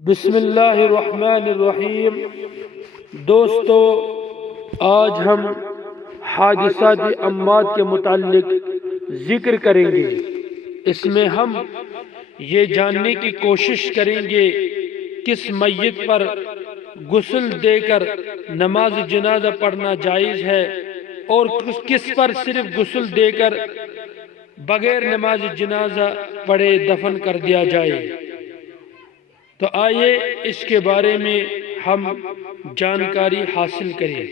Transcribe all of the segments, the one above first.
بسم اللہ الرحمن الرحیم۔ دوستو، آج ہم حادثات اموات کے متعلق ذکر کریں گے۔ اس میں ہم یہ جاننے کی کوشش کریں گے کس میت پر غسل دے کر نماز جنازہ پڑھنا جائز ہے اور کس پر صرف غسل دے کر بغیر نماز جنازہ پڑھے دفن کر دیا جائے۔ تو آئیے اس کے بارے میں ہم جانکاری حاصل کریں۔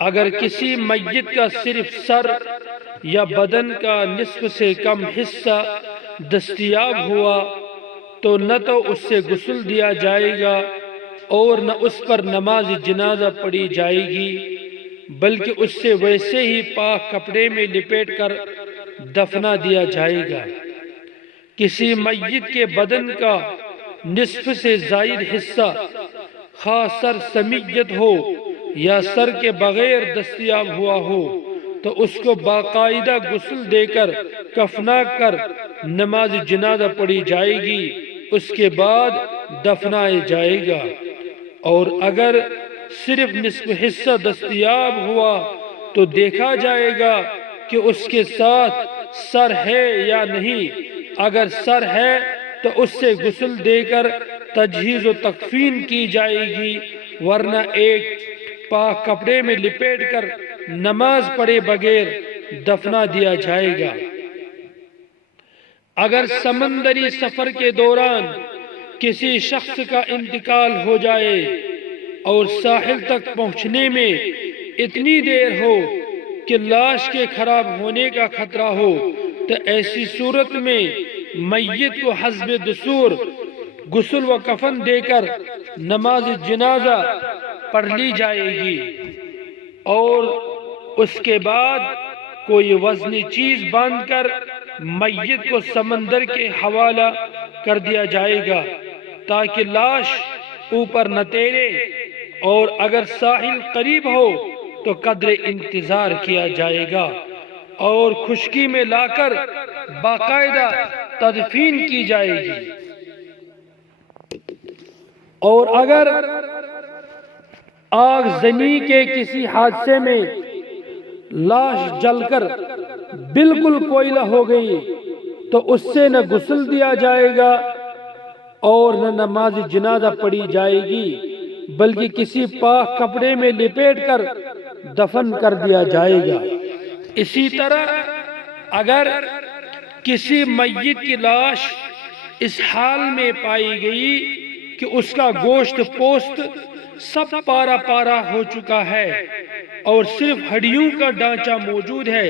اگر کسی میت کا صرف سر یا بدن کا نصف سے کم حصہ دستیاب ہوا تو نہ تو اس سے غسل دیا جائے گا اور نہ اس پر نماز جنازہ پڑھی جائے گی، بلکہ اس سے ویسے ہی پاک کپڑے میں لپیٹ کر دفنا دیا جائے گا۔ کسی میت کے بدن کا نصف سے زائد حصہ خاص سر سمیت ہو یا سر کے بغیر دستیاب ہوا ہو تو اس کو باقاعدہ غسل دے کر کفنا کر نماز جنازہ پڑھی جائے گی، اس کے بعد دفنایا جائے گا۔ اور اگر صرف نصف حصہ دستیاب ہوا تو دیکھا جائے گا کہ اس کے ساتھ سر ہے یا نہیں۔ اگر سر ہے تو اس سے غسل دے کر تجہیز و تکفین کی جائے گی، ورنہ ایک پاک کپڑے میں لپیٹ کر نماز پڑھے بغیر دفنا دیا جائے گا۔ اگر سمندری سفر کے دوران کسی شخص کا انتقال ہو جائے اور ساحل تک پہنچنے میں اتنی دیر ہو کہ لاش کے خراب ہونے کا خطرہ ہو تو ایسی صورت میں میت کو حسب دستور غسل و کفن دے کر نماز جنازہ پڑھ لی جائے گی اور اس کے بعد کوئی وزنی چیز باندھ کر میت کو سمندر کے حوالہ کر دیا جائے گا تاکہ لاش اوپر نہ تیرے، اور اگر ساحل قریب ہو تو قدر انتظار کیا جائے گا اور خشکی میں لا کر باقاعدہ تدفین کی جائے گی۔ اور اگر آگ زنی کے کسی حادثے میں لاش جل کر بالکل کوئلہ ہو گئی تو اس سے نہ غسل دیا جائے گا اور نہ نماز جنازہ پڑھی جائے گی، بلکہ کسی پاک کپڑے میں لپیٹ کر دفن کر دیا جائے گا۔ اسی طرح اگر کسی میت کی لاش اس حال میں پائی گئی کہ اس کا گوشت پوست سب پارا پارا ہو چکا ہے اور صرف ہڈیوں کا ڈھانچہ موجود ہے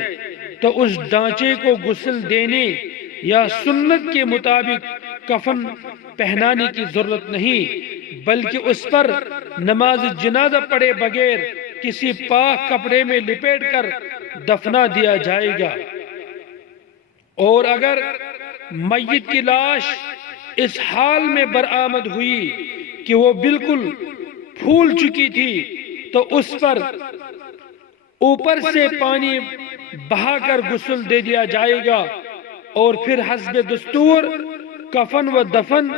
تو اس ڈھانچے کو غسل دینے یا سنت کے مطابق کفن پہنانے کی ضرورت نہیں، بلکہ اس پر نماز جنازہ پڑھے بغیر کسی پاک کپڑے میں لپیٹ کر دفنا دیا جائے گا۔ اور اگر میت کی لاش اس حال میں برآمد ہوئی کہ وہ بالکل پھول چکی تھی تو اس پر اوپر سے پانی بہا کر غسل دے دیا جائے گا اور پھر حسب دستور کفن و دفن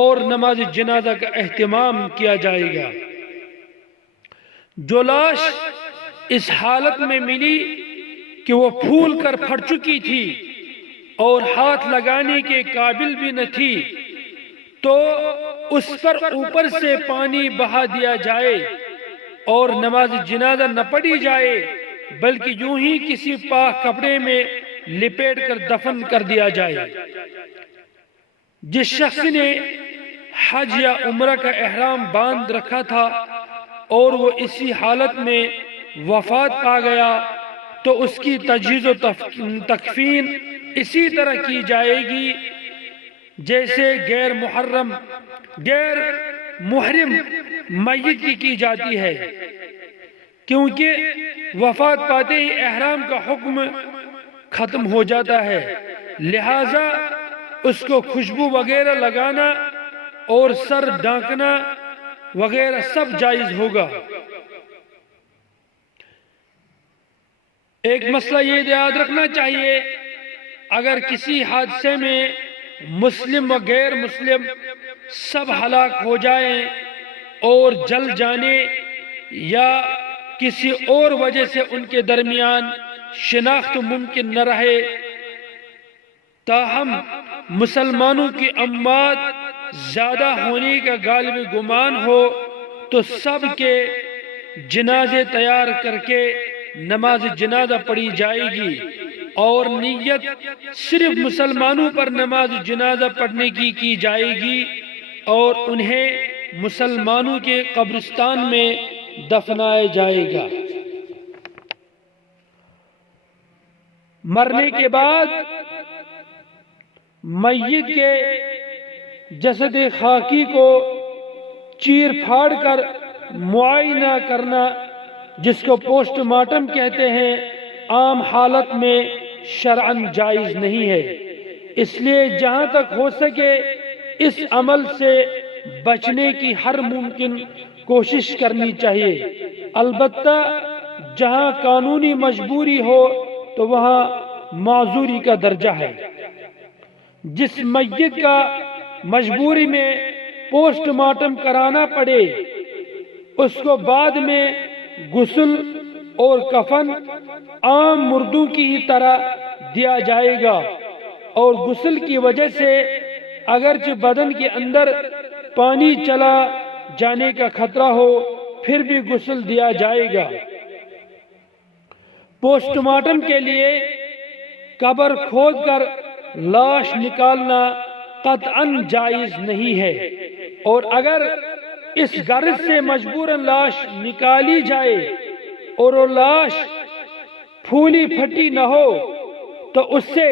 اور نماز جنازہ کا اہتمام کیا جائے گا۔ جو لاش اس حالت میں ملی کہ وہ پھول کر پھٹ چکی تھی اور ہاتھ لگانے کے قابل بھی نہ تھی تو اس پر اوپر سے پانی بہا دیا جائے اور نماز جنازہ نہ پڑھی جائے، بلکہ یوں ہی کسی پاک کپڑے میں لپیٹ کر دفن کر دیا جائے۔ جس شخص نے حج یا عمرہ کا احرام باندھ رکھا تھا اور وہ اسی حالت میں وفات پا گیا تو اس کی تجہیز و تکفین اسی طرح کی جائے گی جیسے غیر محرم میت کی جاتی ہے، کیونکہ وفات پاتے ہی احرام کا حکم ختم ہو جاتا ہے، لہذا اس کو خوشبو وغیرہ لگانا اور سر ڈھانکنا وغیرہ سب جائز ہوگا۔ ایک مسئلہ یہ یاد رکھنا چاہیے، اگر کسی حادثے میں مسلم و غیر مسلم سب ہلاک ہو جائیں اور جل جانے یا کسی اور وجہ سے ان کے درمیان شناخت ممکن نہ رہے، تاہم مسلمانوں کی اموات زیادہ ہونے کا غالب گمان ہو تو سب کے جنازے تیار کر کے نماز جنازہ پڑھی جائے گی، اور نیت صرف مسلمانوں پر نماز جنازہ پڑھنے کی جائے گی، اور انہیں مسلمانوں کے قبرستان میں دفنایا جائے گا۔ مرنے کے بعد میت کے جسد خاکی کو چیر پھاڑ کر معائنہ کرنا، جس کو پوسٹ مارٹم کہتے ہیں، عام حالت میں شرعاً جائز نہیں ہے۔ اس لیے جہاں تک ہو سکے اس عمل سے بچنے کی ہر ممکن کوشش کرنی چاہیے۔ البتہ جہاں قانونی مجبوری ہو تو وہاں معذوری کا درجہ ہے۔ جس میت کا مجبوری میں پوسٹ مارٹم کرانا پڑے اس کو بعد میں غسل اور کفن عام مردوں کی ہی طرح دیا جائے گا، اور غسل کی وجہ سے اگرچہ بدن کے اندر پانی چلا جانے کا خطرہ ہو پھر بھی غسل دیا جائے گا۔ پوسٹ مارٹم کے لیے قبر کھود کر لاش نکالنا قطعاً جائز نہیں ہے، اور اگر اس غرض سے مجبوراً لاش نکالی جائے اور وہ لاش پھولی پھٹی نہ ہو تو اس سے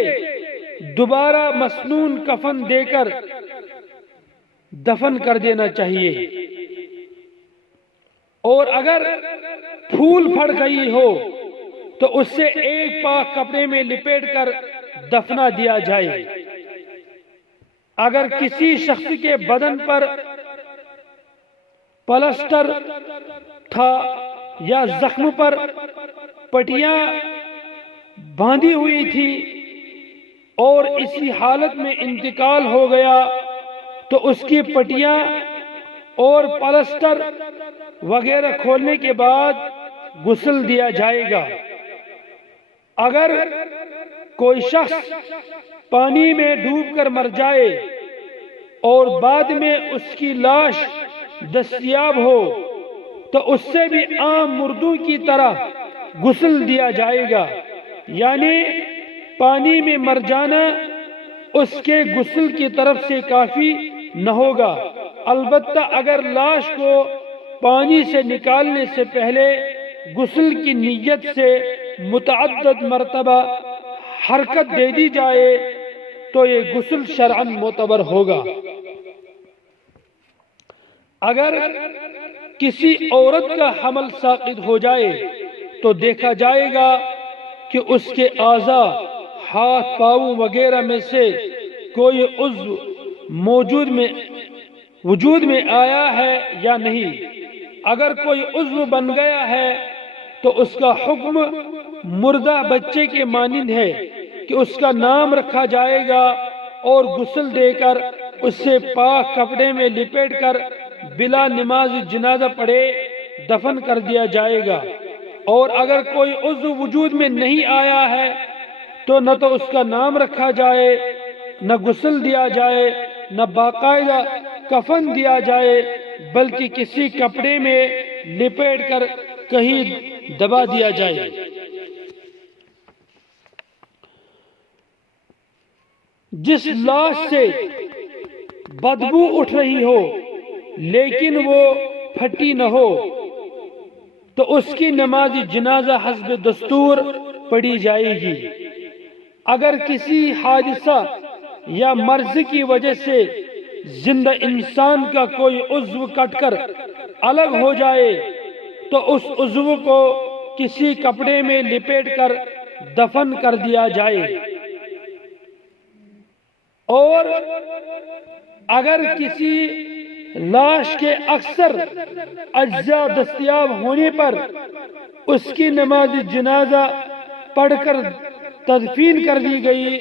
دوبارہ مسنون کفن دے کر دفن کر دینا چاہیے، اور اگر پھول پھڑ گئی ہو تو اس سے ایک پاک کپڑے میں لپیٹ کر دفنا دیا جائے۔ اگر کسی شخص کے بدن پر پلسٹر تھا یا زخم پر پٹیاں باندھی ہوئی تھی اور اسی حالت میں انتقال ہو گیا تو اس کی پٹیاں اور پلسٹر وغیرہ کھولنے کے بعد غسل دیا جائے گا۔ اگر کوئی شخص پانی میں ڈوب کر مر جائے اور بعد میں اس کی لاش دستیاب ہو تو اس سے بھی عام مردوں کی طرح غسل دیا جائے گا، یعنی پانی میں مر جانا اس کے غسل کی طرف سے کافی نہ ہوگا۔ البتہ اگر لاش کو پانی سے نکالنے سے پہلے غسل کی نیت سے متعدد مرتبہ حرکت دے دی جائے تو یہ غسل شرعاً معتبر ہوگا۔ اگر کسی عورت کا حمل ساقط ہو جائے تو دیکھا جائے گا کہ اس کے اعضاء، ہاتھ پاؤں وغیرہ میں سے کوئی عضو وجود میں آیا ہے یا نہیں۔ اگر کوئی عضو بن گیا ہے تو اس کا حکم مردہ بچے کے مانند ہے کہ اس کا نام رکھا جائے گا اور غسل دے کر اسے پاک کپڑے میں لپیٹ کر بلا نماز جنازہ پڑھے دفن کر دیا جائے گا، اور اگر کوئی عضو وجود میں نہیں آیا ہے تو نہ تو اس کا نام رکھا جائے، نہ غسل دیا جائے، نہ باقاعدہ کفن دیا جائے، بلکہ کسی کپڑے میں لپیٹ کر کہیں دبا دیا جائے۔ جس لاش سے بدبو اٹھ رہی ہو لیکن وہ پھٹی نہ ہو تو اس کی نماز جنازہ حسب دستور پڑھی جائے گی۔ اگر کسی حادثہ یا مرض کی وجہ سے زندہ انسان کا کوئی عضو کٹ کر الگ ہو جائے تو اس عضو کو کسی کپڑے میں لپیٹ کر دفن کر دیا جائے، اور اگر کسی لاش کے اکثر اجزاء دستیاب ہونے پر اس کی نماز جنازہ پڑھ کر تدفین کر دی گئی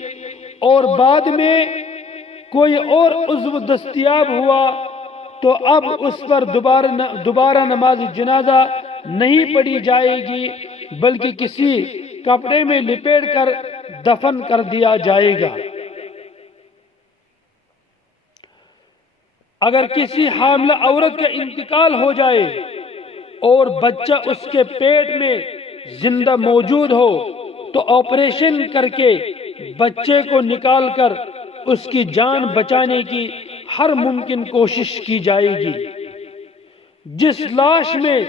اور بعد میں کوئی اور عضو دستیاب ہوا تو اب اس پر دوبارہ نماز جنازہ نہیں پڑھی جائے گی، بلکہ کسی کپڑے میں لپیٹ کر دفن کر دیا جائے گا۔ اگر کسی حاملہ عورت کا انتقال ہو جائے اور بچہ اس کے پیٹ میں زندہ موجود ہو تو آپریشن کر کے بچے کو نکال کر اس کی جان بچانے کی ہر ممکن کوشش کی جائے گی۔ جس لاش میں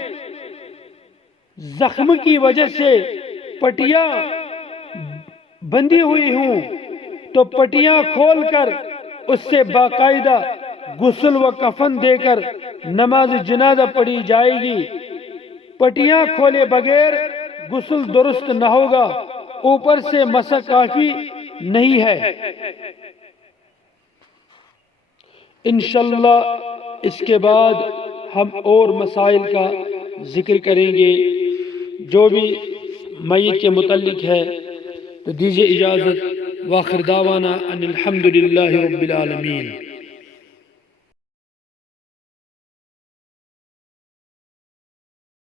زخم کی وجہ سے پٹیاں بندھی ہوئی ہوں تو پٹیاں کھول کر اس سے باقاعدہ غسل و کفن دے کر نماز جنازہ پڑھی جائے گی۔ پٹیاں کھولے بغیر غسل درست نہ ہوگا، اوپر سے مسح کافی نہیں ہے۔ انشاءاللہ اس کے بعد ہم اور مسائل کا ذکر کریں گے جو بھی میت کے متعلق ہے، تو دیجیے اجازت۔ وآخر دعوانا ان الحمدللہ رب العالمین۔